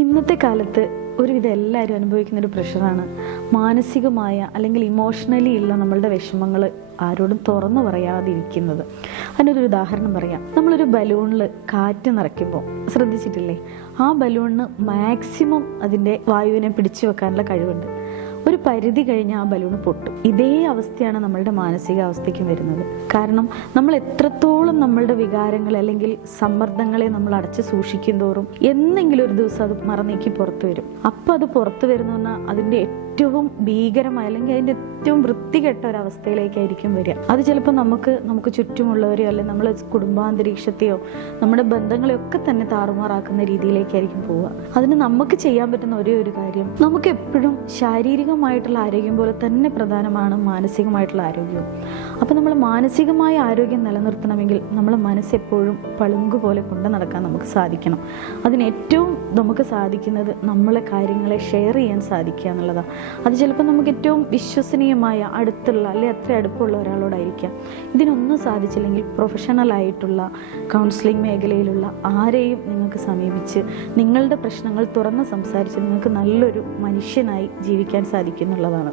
ഇന്നത്തെ കാലത്ത് ഒരുവിധം എല്ലാവരും അനുഭവിക്കുന്ന ഒരു പ്രഷറാണ് മാനസികമായ അല്ലെങ്കിൽ ഇമോഷണലി ഉള്ള നമ്മളുടെ വിഷമങ്ങൾ ആരോടും തുറന്നു പറയാതിരിക്കുന്നത്. അതിനൊരു ഉദാഹരണം പറയാം. നമ്മളൊരു ബലൂണിൽ കാറ്റ് നിറയ്ക്കുമ്പോൾ ശ്രദ്ധിച്ചിട്ടില്ലേ, ആ ബലൂണിന് മാക്സിമം അതിൻ്റെ വായുവിനെ പിടിച്ചു വെക്കാനുള്ള കഴിവുണ്ട്. ഒരു പരിധി കഴിഞ്ഞ് ആ ബലൂൺ പൊട്ടും. ഇതേ അവസ്ഥയാണ് നമ്മളുടെ മാനസികാവസ്ഥയ്ക്കും വരുന്നത്. കാരണം നമ്മൾ എത്രത്തോളം നമ്മളുടെ വികാരങ്ങൾ അല്ലെങ്കിൽ സമ്മർദ്ദങ്ങളെ നമ്മൾ അടച്ചു സൂക്ഷിക്കും തോറും എന്നെങ്കിലും ഒരു ദിവസം അത് മറന്നേക്ക് പുറത്തു വരും. അപ്പം അത് പുറത്തു വരുന്ന അതിൻ്റെ ഏറ്റവും ഭീകരമായ അല്ലെങ്കിൽ അതിൻ്റെ ഏറ്റവും വൃത്തികെട്ട ഒരവസ്ഥയിലേക്കായിരിക്കും വരിക. അത് ചിലപ്പോൾ നമുക്ക് ചുറ്റുമുള്ളവരെയോ അല്ലെങ്കിൽ നമ്മളെ കുടുംബാന്തരീക്ഷത്തെയോ നമ്മുടെ ബന്ധങ്ങളെയൊക്കെ തന്നെ താറുമാറാക്കുന്ന രീതിയിലേക്കായിരിക്കും പോവുക. അതിന് നമുക്ക് ചെയ്യാൻ പറ്റുന്ന ഒരേ ഒരു കാര്യം, നമുക്ക് എപ്പോഴും ശാരീരികമായിട്ടുള്ള ആരോഗ്യം പോലെ തന്നെ പ്രധാനമാണ് മാനസികമായിട്ടുള്ള ആരോഗ്യവും. അപ്പം നമ്മൾ മാനസികമായ ആരോഗ്യം നിലനിർത്തണമെങ്കിൽ നമ്മളെ മനസ്സെപ്പോഴും പളുങ്ക് പോലെ കൊണ്ട് നടക്കാൻ നമുക്ക് സാധിക്കണം. അതിന് ഏറ്റവും നമുക്ക് സാധിക്കുന്നത് നമ്മളെ കാര്യങ്ങളെ ഷെയർ ചെയ്യാൻ സാധിക്കുക എന്നുള്ളതാണ്. അത് ചിലപ്പോൾ നമുക്ക് ഏറ്റവും വിശ്വസനീയമായ അടുത്തുള്ള അല്ലെങ്കിൽ അത്ര അടുപ്പമുള്ള ഒരാളോടായിരിക്കാം. ഇതിനൊന്നും സാധിച്ചില്ലെങ്കിൽ പ്രൊഫഷണൽ ആയിട്ടുള്ള കൗൺസിലിംഗ് മേഖലയിലുള്ള ആരെയും നിങ്ങൾക്ക് സമീപിച്ച് നിങ്ങളുടെ പ്രശ്നങ്ങൾ തുറന്ന് സംസാരിച്ച് നിങ്ങൾക്ക് നല്ലൊരു മനുഷ്യനായി ജീവിക്കാൻ സാധിക്കുന്നുള്ളതാണ്.